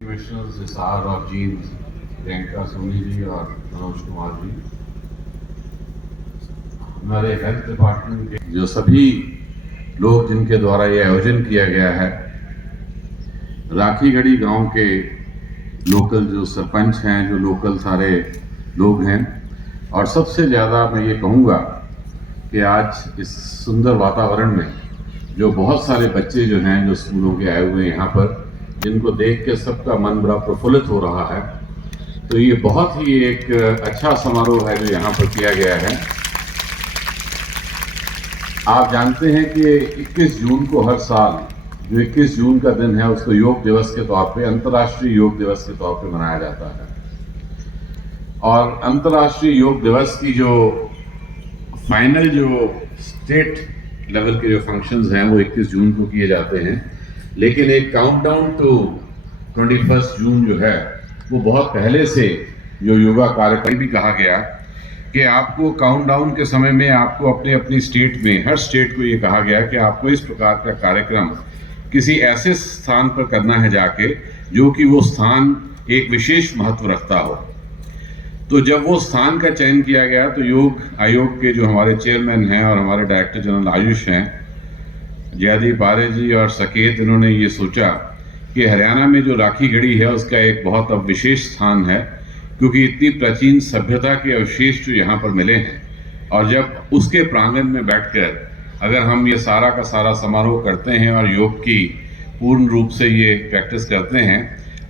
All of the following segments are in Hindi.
कमिश्नर्स निसार और जीन, प्रियंका सोनी जी और मनोज कुमार जी, हमारे हेल्थ डिपार्टमेंट के जो सभी लोग जिनके द्वारा ये आयोजन किया गया है, राखीगढ़ी गांव के लोकल जो सरपंच हैं, जो लोकल सारे लोग हैं, और सबसे ज़्यादा मैं ये कहूँगा कि आज इस सुंदर वातावरण में जो बहुत सारे बच्चे जो हैं, जो स्कूलों के आए हुए हैं यहाँ पर, जिनको देख के सबका मन बड़ा प्रफुल्लित हो रहा है। तो ये बहुत ही एक अच्छा समारोह है जो यहाँ पर किया गया है। आप जानते हैं कि 21 जून को हर साल जो 21 जून का दिन है उसको योग दिवस के तौर पे, अंतर्राष्ट्रीय योग दिवस के तौर पे मनाया जाता है। और अंतर्राष्ट्रीय योग दिवस की जो फाइनल जो स्टेट लेवल के जो फंक्शंस हैं वो 21 जून को किए जाते हैं, लेकिन एक काउंटडाउन टू 21 जून जो है वो बहुत पहले से जो योगा कार्यक्रम भी कहा गया कि आपको काउंटडाउन के समय में आपको अपने अपनी स्टेट में, हर स्टेट को ये कहा गया कि आपको इस प्रकार का कार्यक्रम किसी ऐसे स्थान पर करना है जाके जो कि वो स्थान एक विशेष महत्व रखता हो। तो जब वो स्थान का चयन किया गया तो योग आयोग के जो हमारे चेयरमैन हैं और हमारे डायरेक्टर जनरल आयुष हैं, जयदीप आर्य जी और सकेत, इन्होंने ये सोचा कि हरियाणा में जो राखीगढ़ी है उसका एक बहुत अब विशेष स्थान है, क्योंकि इतनी प्राचीन सभ्यता के अवशेष जो यहाँ पर मिले हैं, और जब उसके प्रांगण में बैठकर अगर हम ये सारा का सारा समारोह करते हैं और योग की पूर्ण रूप से ये प्रैक्टिस करते हैं,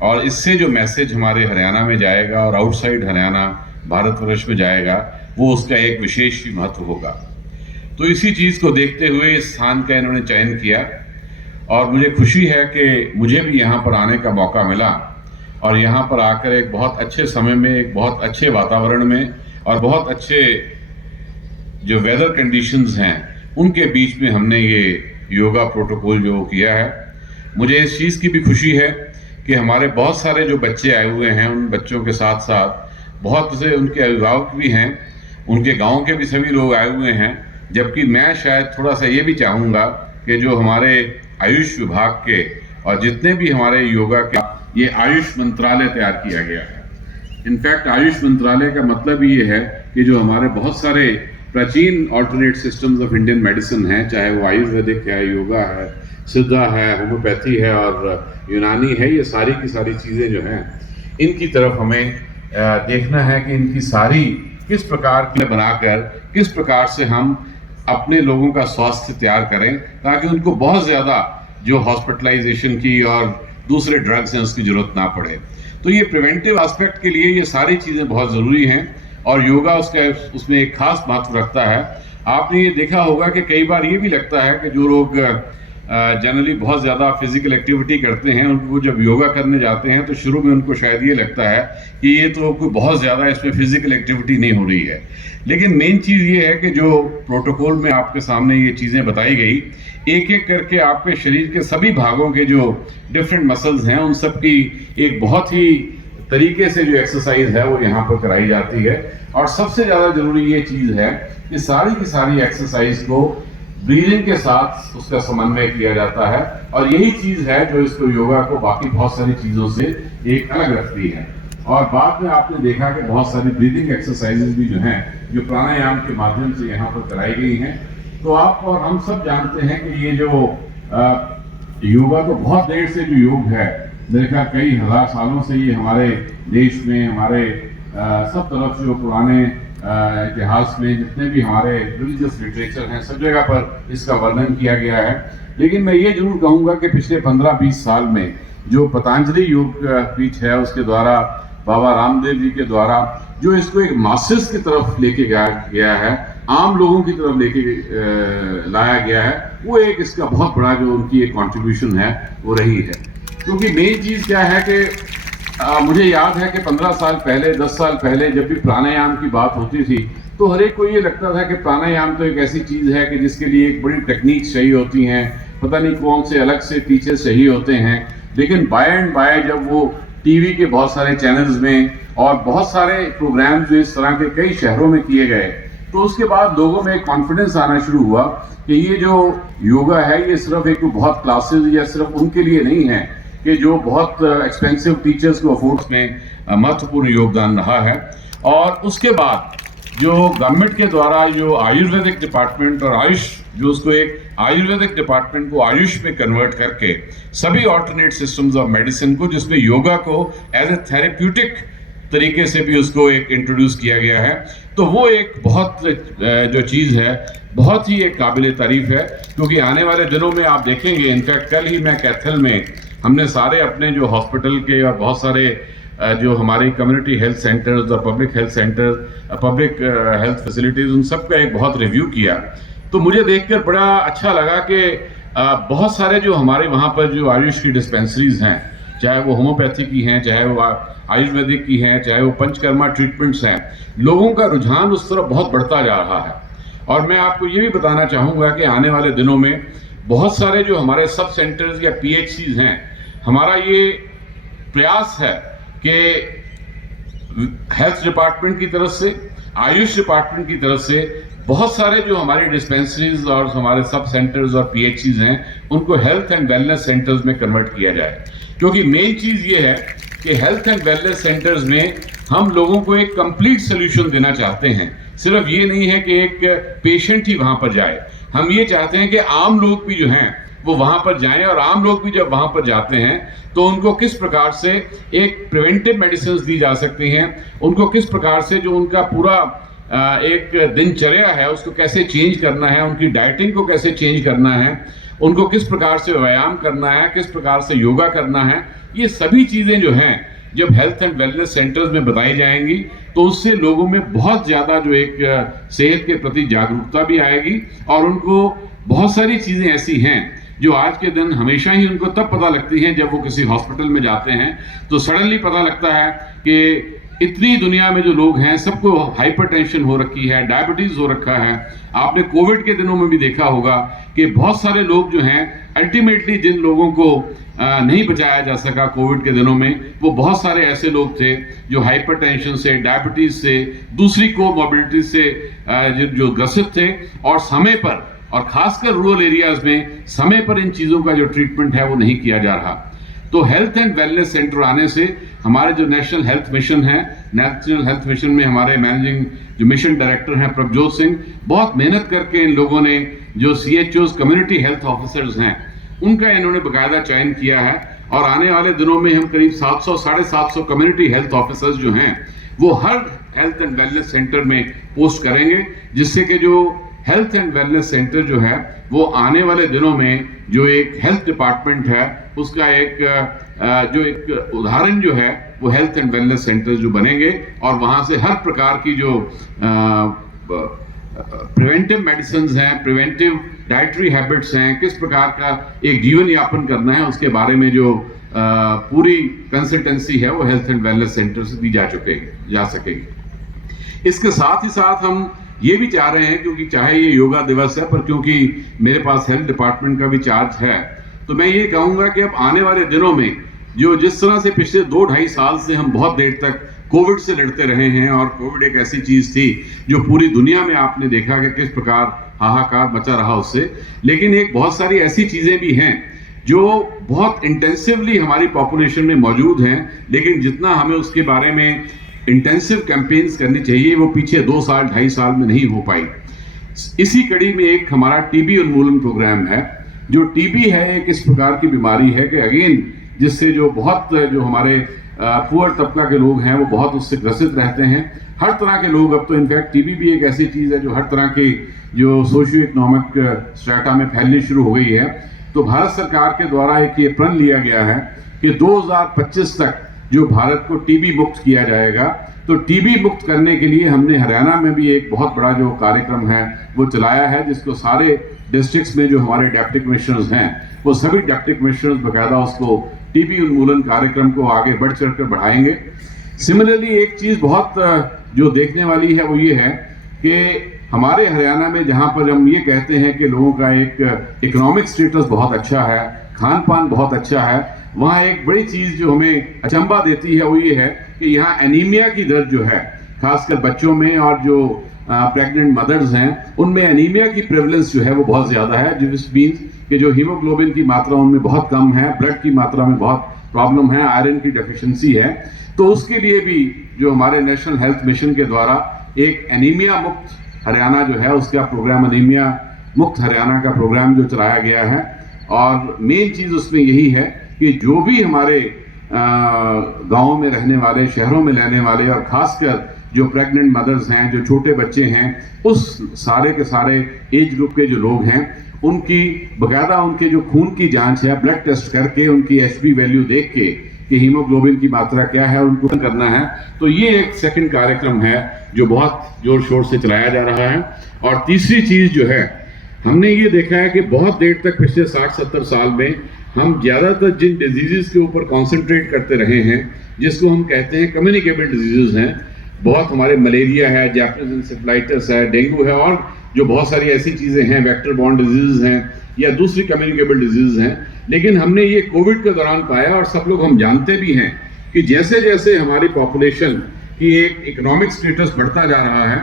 और इससे जो मैसेज हमारे हरियाणा में जाएगा और आउटसाइड हरियाणा भारतवर्ष में जाएगा, वो उसका एक विशेष महत्व होगा। तो इसी चीज़ को देखते हुए इस स्थान का इन्होंने चयन किया, और मुझे खुशी है कि मुझे भी यहाँ पर आने का मौका मिला, और यहाँ पर आकर एक बहुत अच्छे समय में, एक बहुत अच्छे वातावरण में और बहुत अच्छे जो वेदर कंडीशंस हैं उनके बीच में हमने ये योगा प्रोटोकॉल जो किया है। मुझे इस चीज़ की भी खुशी है कि हमारे बहुत सारे जो बच्चे आए हुए हैं, उन बच्चों के साथ साथ बहुत से उनके अभिभावक भी हैं, उनके गांव के भी सभी लोग आए हुए हैं। जबकि मैं शायद थोड़ा सा ये भी चाहूँगा कि जो हमारे आयुष विभाग के और जितने भी हमारे योगा के, ये आयुष मंत्रालय तैयार किया गया है। इनफैक्ट आयुष मंत्रालय का मतलब ये है कि जो हमारे बहुत सारे प्राचीन alternate systems of Indian medicine हैं, चाहे वो आयुर्वेदिक है, योगा है, सिद्धा है, होम्योपैथी है और यूनानी है, ये सारी की सारी चीज़ें जो हैं इनकी तरफ हमें देखना है कि इनकी सारी किस प्रकार की बनाकर किस प्रकार से हम अपने लोगों का स्वास्थ्य तैयार करें, ताकि उनको बहुत ज़्यादा जो हॉस्पिटलाइजेशन की और दूसरे ड्रग्स हैं उसकी ज़रूरत ना पड़े। तो ये प्रिवेंटिव एस्पेक्ट के लिए ये सारी चीज़ें बहुत ज़रूरी हैं, और योगा उसमें एक खास महत्व रखता है। आपने ये देखा होगा कि कई बार ये भी लगता है कि जो लोग जनरली बहुत ज़्यादा फिजिकल एक्टिविटी करते हैं, उनको जब योगा करने जाते हैं तो शुरू में उनको शायद ये लगता है कि ये तो कोई बहुत ज़्यादा इसमें फिजिकल एक्टिविटी नहीं हो रही है। लेकिन मेन चीज़ ये है कि जो प्रोटोकॉल में आपके सामने ये चीज़ें बताई गई, एक एक करके आपके शरीर के सभी भागों के जो डिफरेंट मसल्स हैं उन सब की एक बहुत ही तरीके से जो एक्सरसाइज है वो यहाँ पर कराई जाती है। और सबसे ज़्यादा ज़रूरी ये चीज़ है कि सारी की सारी एक्सरसाइज को ब्रीदिंग के साथ उसका समन्वय किया जाता है, और यही चीज़ है जो इसको योगा को बाकी बहुत सारी चीज़ों से एक अलग रखती है। और बाद में आपने देखा कि बहुत सारी ब्रीदिंग एक्सरसाइजेज भी जो हैं, जो प्राणायाम के माध्यम से यहाँ पर कराई गई हैं। तो आप और हम सब जानते हैं कि ये जो योगा तो बहुत देर से जो योग है, मेरे ख्याल कई हज़ार सालों से ये हमारे देश में, हमारे सब तरफ जो पुराने इतिहास में जितने भी हमारे रिलीजियस लिटरेचर हैं, सब जगह पर इसका वर्णन किया गया है। लेकिन मैं ये जरूर कहूँगा कि पिछले 15-20 साल में जो पतंजलि योग पीठ है उसके द्वारा, बाबा रामदेव जी के द्वारा जो इसको एक मासेस की तरफ लेके गया है, आम लोगों की तरफ लेके लाया गया है, वो एक इसका बहुत बड़ा जो उनकी एक कॉन्ट्रीब्यूशन है वो रही है। क्योंकि मेन चीज़ क्या है कि मुझे याद है कि 15 साल पहले, 10 साल पहले जब भी प्राणायाम की बात होती थी तो हर एक को ये लगता था कि प्राणायाम तो एक ऐसी चीज़ है कि जिसके लिए एक बड़ी टेक्निक चाहिए होती हैं, पता नहीं कौन से अलग से टीचर चाहिए होते हैं। लेकिन बाय एंड बाय जब वो टीवी के बहुत सारे चैनल्स में और बहुत सारे प्रोग्राम्स जो इस तरह के कई शहरों में किए गए, तो उसके बाद लोगों में एक कॉन्फिडेंस आना शुरू हुआ कि ये जो योगा है ये सिर्फ एक बहुत क्लासेस या सिर्फ उनके लिए नहीं है कि जो बहुत एक्सपेंसिव टीचर्स को अफोर्ड में महत्वपूर्ण योगदान रहा है। और उसके बाद जो गवर्नमेंट के द्वारा जो आयुर्वेदिक डिपार्टमेंट और आयुष, जो उसको एक आयुर्वेदिक डिपार्टमेंट को आयुष में कन्वर्ट करके सभी ऑल्टरनेट सिस्टम्स ऑफ मेडिसिन को, जिसमें योगा को एज ए थेरेप्यूटिक तरीके से भी उसको एक इंट्रोड्यूस किया गया है, तो वो एक बहुत जो चीज़ है बहुत ही एक काबिल तारीफ है। क्योंकि आने वाले दिनों में आप देखेंगे, इनफैक्ट कल ही मैं कैथल में हमने सारे अपने जो हॉस्पिटल के और बहुत सारे जो हमारी कम्युनिटी हेल्थ सेंटर्स और public health centres, public health facilities, उन सब का एक बहुत रिव्यू किया। तो मुझे देखकर बड़ा अच्छा लगा कि बहुत सारे जो हमारे वहाँ पर जो आयुष की डिस्पेंसरीज हैं, चाहे वो होम्योपैथी की हैं, चाहे वो आयुर्वेदिक की हैं, चाहे वो पंचकर्मा ट्रीटमेंट्स हैं, लोगों का रुझान उस तरफ बहुत बढ़ता जा रहा है। और मैं आपको ये भी बताना चाहूँगा कि आने वाले दिनों में बहुत सारे जो हमारे सब सेंटर्स या PHCs हैं, हमारा ये प्रयास है कि हेल्थ डिपार्टमेंट की तरफ से, आयुष डिपार्टमेंट की तरफ से बहुत सारे जो हमारी डिस्पेंसरीज और हमारे सब सेंटर्स और PHCs हैं, उनको हेल्थ एंड वेलनेस सेंटर्स में कन्वर्ट किया जाए। क्योंकि मेन चीज़ ये है कि हेल्थ एंड वेलनेस सेंटर्स में हम लोगों को एक कंप्लीट सोल्यूशन देना चाहते हैं। सिर्फ ये नहीं है कि एक पेशेंट ही वहाँ पर जाए, हम ये चाहते हैं कि आम लोग भी जो हैं वो वहाँ पर जाएं, और आम लोग भी जब वहाँ पर जाते हैं तो उनको किस प्रकार से एक प्रिवेंटिव मेडिसिन दी जा सकती हैं, उनको किस प्रकार से जो उनका पूरा एक दिनचर्या है उसको कैसे चेंज करना है, उनकी डाइटिंग को कैसे चेंज करना है, उनको किस प्रकार से व्यायाम करना है, किस प्रकार से योगा करना है, ये सभी चीज़ें जो हैं जब हेल्थ एंड वेलनेस सेंटर्स में बताई जाएंगी तो उससे लोगों में बहुत ज़्यादा जो एक सेहत के प्रति जागरूकता भी आएगी। और उनको बहुत सारी चीज़ें ऐसी हैं जो आज के दिन हमेशा ही उनको तब पता लगती हैं जब वो किसी हॉस्पिटल में जाते हैं, तो सडनली पता लगता है कि इतनी दुनिया में जो लोग हैं सबको हाइपरटेंशन हो रखी है, डायबिटीज़ हो रखा है। आपने कोविड के दिनों में भी देखा होगा कि बहुत सारे लोग जो हैं, अल्टीमेटली जिन लोगों को नहीं बचाया जा सका कोविड के दिनों में, वो बहुत सारे ऐसे लोग थे जो हाइपरटेंशन से, डायबिटीज़ से, दूसरी कोमॉर्बिडिटी से जो ग्रसित थे, और समय पर, और खासकर रूरल एरियाज में समय पर इन चीज़ों का जो ट्रीटमेंट है वो नहीं किया जा रहा। तो हेल्थ एंड वेलनेस सेंटर आने से हमारे जो नेशनल हेल्थ मिशन है, नेशनल हेल्थ मिशन में हमारे मैनेजिंग जो मिशन डायरेक्टर हैं प्रभजोत सिंह, बहुत मेहनत करके इन लोगों ने जो CHOs कम्युनिटी हेल्थ ऑफिसर्स हैं उनका इन्होंने बाकायदा चयन किया है। और आने वाले दिनों में हम करीब 700 साढ़े 700 कम्युनिटी हेल्थ ऑफिसर्स जो हैं वो हर हेल्थ एंड वेलनेस सेंटर में पोस्ट करेंगे, जिससे कि जो हेल्थ एंड वेलनेस सेंटर जो है वो आने वाले दिनों में जो एक हेल्थ डिपार्टमेंट है उसका एक जो एक उदाहरण जो है वो हेल्थ एंड वेलनेस सेंटर जो बनेंगे, और वहाँ से हर प्रकार की जो प्रिवेंटिव मेडिसिन हैं, प्रिवेंटिव डाइटरी हैबिट्स हैं, किस प्रकार का एक जीवन यापन करना है, उसके बारे में जो पूरी कंसल्टेंसी है वो हेल्थ एंड वेलनेस सेंटर से दी जा सकेगी। इसके साथ ही साथ हम ये भी चाह रहे हैं, क्योंकि चाहे ये योगा दिवस है, पर क्योंकि मेरे पास हेल्थ डिपार्टमेंट का भी चार्ज है, तो मैं ये कहूँगा कि अब आने वाले दिनों में जो जिस तरह से पिछले 2-2.5 साल से हम बहुत देर तक कोविड से लड़ते रहे हैं, और कोविड एक ऐसी चीज़ थी जो पूरी दुनिया में आपने देखा कि किस प्रकार हाहाकार मचा रहा उससे, लेकिन एक बहुत सारी ऐसी चीज़ें भी हैं जो बहुत इंटेंसिवली हमारी पॉपुलेशन में मौजूद हैं, लेकिन जितना हमें उसके बारे में इंटेंसिव कैंपेन्स करनी चाहिए वो पीछे 2 साल 2.5 साल में नहीं हो पाई। इसी कड़ी में एक हमारा TB उन्मूलन प्रोग्राम है। जो TB है एक इस प्रकार की बीमारी है कि अगेन जिससे जो बहुत जो हमारे पुअर तबका के लोग हैं वो बहुत उससे ग्रसित रहते हैं। हर तरह के लोग, अब तो इनफैक्ट TB भी एक ऐसी चीज़ है जो हर तरह की जो सोशियो इकोनॉमिक स्ट्रेटा में फैलनी शुरू हो गई है। तो भारत सरकार के द्वारा एक ये प्रण लिया गया है कि 2025 तक जो भारत को TB मुक्त किया जाएगा। तो TB मुक्त करने के लिए हमने हरियाणा में भी एक बहुत बड़ा जो कार्यक्रम है वो चलाया है, जिसको सारे डिस्ट्रिक्ट्स में जो हमारे डिप्टी कमिश्नर्स हैं वो सभी डिप्टी कमिश्नर्स बाकायदा उसको TB उन्मूलन कार्यक्रम को आगे बढ़ चढ़ कर बढ़ाएंगे। सिमिलरली एक चीज़ बहुत जो देखने वाली है वो ये है कि हमारे हरियाणा में जहाँ पर हम ये कहते हैं कि लोगों का एक इकोनॉमिक स्टेटस बहुत अच्छा है, खान पान बहुत अच्छा है, वहाँ एक बड़ी चीज़ जो हमें अचंभा देती है वो ये है कि यहाँ एनीमिया की दर जो है खासकर बच्चों में और जो प्रेग्नेंट मदर्स हैं उनमें एनीमिया की प्रेवलेंस जो है वो बहुत ज़्यादा है, जिस मीन्स कि जो हीमोग्लोबिन की मात्रा उनमें बहुत कम है, ब्लड की मात्रा में बहुत प्रॉब्लम है, आयरन की डेफिशिएंसी है, तो उसके लिए भी जो हमारे नेशनल हेल्थ मिशन के द्वारा एक एनीमिया मुक्त हरियाणा जो है उसका प्रोग्राम, एनीमिया मुक्त हरियाणा का प्रोग्राम जो चलाया गया है। और मेन चीज़ उसमें यही है कि जो भी हमारे गाँव में रहने वाले, शहरों में रहने वाले और खासकर जो प्रेग्नेंट मदर्स हैं, जो छोटे बच्चे हैं, उस सारे के सारे एज ग्रुप के जो लोग हैं, उनकी बकायदा उनके जो खून की जांच है, ब्लड टेस्ट करके उनकी एचबी वैल्यू देख के कि हीमोग्लोबिन की मात्रा क्या है उनको करना है। तो ये एक सेकंड कार्यक्रम है जो बहुत जोर शोर से चलाया जा रहा है। और तीसरी चीज़ जो है, हमने ये देखा है कि बहुत देर तक पिछले 60-70 साल में हम ज़्यादातर जिन डिजीज़ के ऊपर कॉन्सेंट्रेट करते रहे हैं, जिसको हम कहते हैं कम्युनिकेबल डिजीज़ हैं, बहुत हमारे मलेरिया है, जैपनीज इंसेफ्लाइटिस है, डेंगू है, और जो बहुत सारी ऐसी चीज़ें हैं, वेक्टर बॉर्न डिजीज़ हैं या दूसरी कम्युनिकेबल डिजीज़ हैं। लेकिन हमने ये कोविड के दौरान पाया, और सब लोग हम जानते भी हैं कि जैसे जैसे हमारी पॉपुलेशन की एक इकोनॉमिक स्टेटस बढ़ता जा रहा है,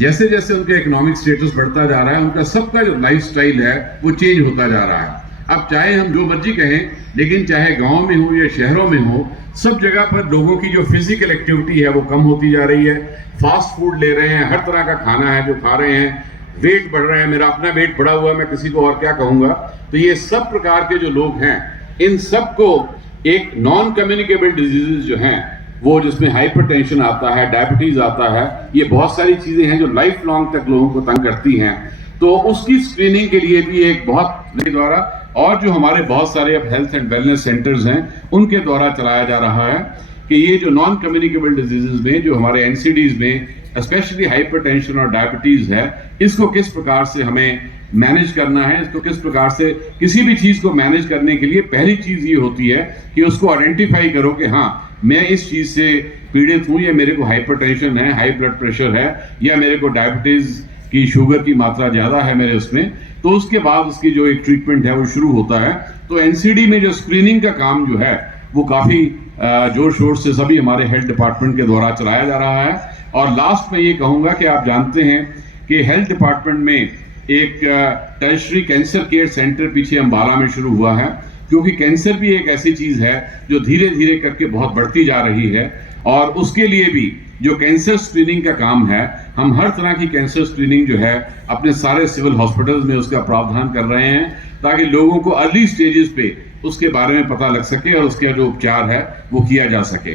जैसे जैसे उनका इकोनॉमिक स्टेटस बढ़ता जा रहा है, उनका सबका जो लाइफस्टाइल है वो चेंज होता जा रहा है। अब चाहे हम जो मर्जी कहें, लेकिन चाहे गांव में हो या शहरों में हो, सब जगह पर लोगों की जो फिजिकल एक्टिविटी है वो कम होती जा रही है। फास्ट फूड ले रहे हैं, हर तरह का खाना है जो खा रहे हैं, वेट बढ़ रहे हैं। मेरा अपना वेट बढ़ा हुआ है, मैं किसी को और क्या कहूँगा। तो ये सब प्रकार के जो लोग हैं, इन सब को एक नॉन कम्युनिकेबल डिजीजेज जो हैं, वो जिसमें हाइपरटेंशन आता है, डायबिटीज आता है, ये बहुत सारी चीज़ें हैं जो लाइफ लॉन्ग तक लोगों को तंग करती हैं। तो उसकी स्क्रीनिंग के लिए भी एक बहुत द्वारा, और जो हमारे बहुत सारे अब हेल्थ एंड वेलनेस सेंटर्स हैं उनके द्वारा चलाया जा रहा है कि ये जो नॉन कम्युनिकेबल डिजीजेज में, जो हमारे एनसीडीज में स्पेशली हाइपरटेंशन और डायबिटीज है, इसको किस प्रकार से हमें मैनेज करना है। इसको किस प्रकार से, किसी भी चीज़ को मैनेज करने के लिए पहली चीज़ ये होती है कि उसको आइडेंटिफाई करो कि हाँ, मैं इस चीज़ से पीड़ित हूँ, या मेरे को हाइपरटेंशन है, हाई ब्लड प्रेशर है, या मेरे को डायबिटीज़ की शुगर की मात्रा ज़्यादा है मेरे उसमें। तो उसके बाद उसकी जो एक ट्रीटमेंट है वो शुरू होता है। तो एनसीडी में जो स्क्रीनिंग का काम जो है वो काफ़ी जोर शोर से सभी हमारे हेल्थ डिपार्टमेंट के द्वारा चलाया जा रहा है। और लास्ट में ये कहूँगा कि आप जानते हैं कि हेल्थ डिपार्टमेंट में एक टर्शरी कैंसर केयर सेंटर पीछे अम्बाला में शुरू हुआ है, क्योंकि कैंसर भी एक ऐसी चीज़ है जो धीरे धीरे करके बहुत बढ़ती जा रही है। और उसके लिए भी जो कैंसर स्क्रीनिंग का काम है, हम हर तरह की कैंसर स्क्रीनिंग जो है अपने सारे सिविल हॉस्पिटल्स में उसका प्रावधान कर रहे हैं, ताकि लोगों को अर्ली स्टेजेस पे उसके बारे में पता लग सके और उसका जो उपचार है वो किया जा सके।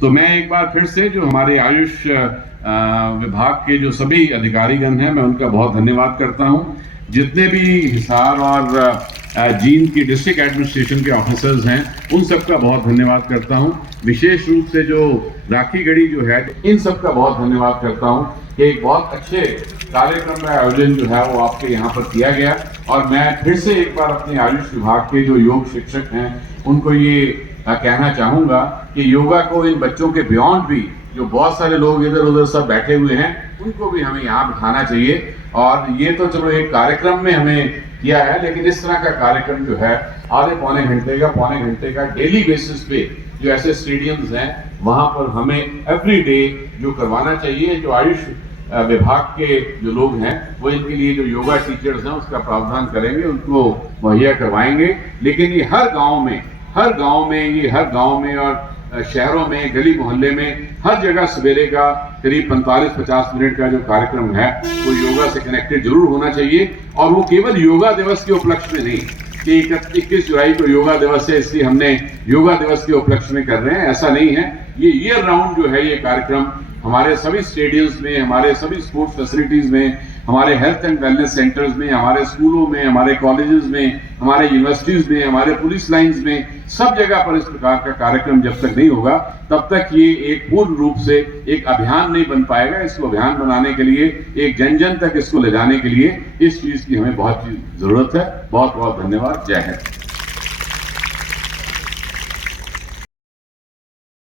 तो मैं एक बार फिर से जो हमारे आयुष विभाग के जो सभी अधिकारीगण हैं, मैं उनका बहुत धन्यवाद करता हूँ। जितने भी हिसार और जींद की डिस्ट्रिक्ट एडमिनिस्ट्रेशन के ऑफिसर्स हैं, उन सब का बहुत धन्यवाद करता हूं। विशेष रूप से जो राखी गढ़ी जो है, इन सब का बहुत धन्यवाद करता हूं कि एक बहुत अच्छे कार्यक्रम का आयोजन जो है वो आपके यहाँ पर किया गया। और मैं फिर से एक बार अपने आयुष विभाग के जो योग शिक्षक हैं उनको ये कहना चाहूँगा कि योगा को इन बच्चों के बियॉन्ड भी, जो बहुत सारे लोग इधर उधर सब बैठे हुए हैं, उनको भी हमें यहाँ बिठाना चाहिए। और ये तो चलो एक कार्यक्रम में हमें किया है, लेकिन इस तरह का कार्यक्रम जो है आधे पौने घंटे का डेली बेसिस पे जो ऐसे स्टेडियम्स हैं वहाँ पर हमें एवरी डे जो करवाना चाहिए। जो आयुष विभाग के जो लोग हैं वो इनके लिए जो योगा टीचर्स हैं उसका प्रावधान करेंगे, उनको मुहैया करवाएंगे। लेकिन ये हर गाँव में और शहरों में, गली मोहल्ले में, हर जगह सवेरे का करीब 45-50 मिनट का जो कार्यक्रम है वो योगा से कनेक्टेड जरूर होना चाहिए। और वो केवल योगा दिवस के उपलक्ष्य में नहीं कि 21 जुलाई को योगा दिवस है इसलिए हमने योगा दिवस के उपलक्ष्य में कर रहे हैं, ऐसा नहीं है। ये ईयर राउंड जो है ये कार्यक्रम हमारे सभी स्टेडियम्स में, हमारे सभी स्पोर्ट्स फैसिलिटीज़ में, हमारे हेल्थ एंड वेलनेस सेंटर्स में, हमारे स्कूलों में, हमारे कॉलेजेस में, हमारे यूनिवर्सिटीज़ में, हमारे पुलिस लाइंस में, सब जगह पर इस प्रकार का कार्यक्रम जब तक नहीं होगा तब तक ये एक पूर्ण रूप से एक अभियान नहीं बन पाएगा। इसको अभियान बनाने के लिए, एक जन जन तक इसको ले जाने के लिए इस चीज़ की हमें बहुत ज़रूरत है। बहुत बहुत धन्यवाद। जय हिंद।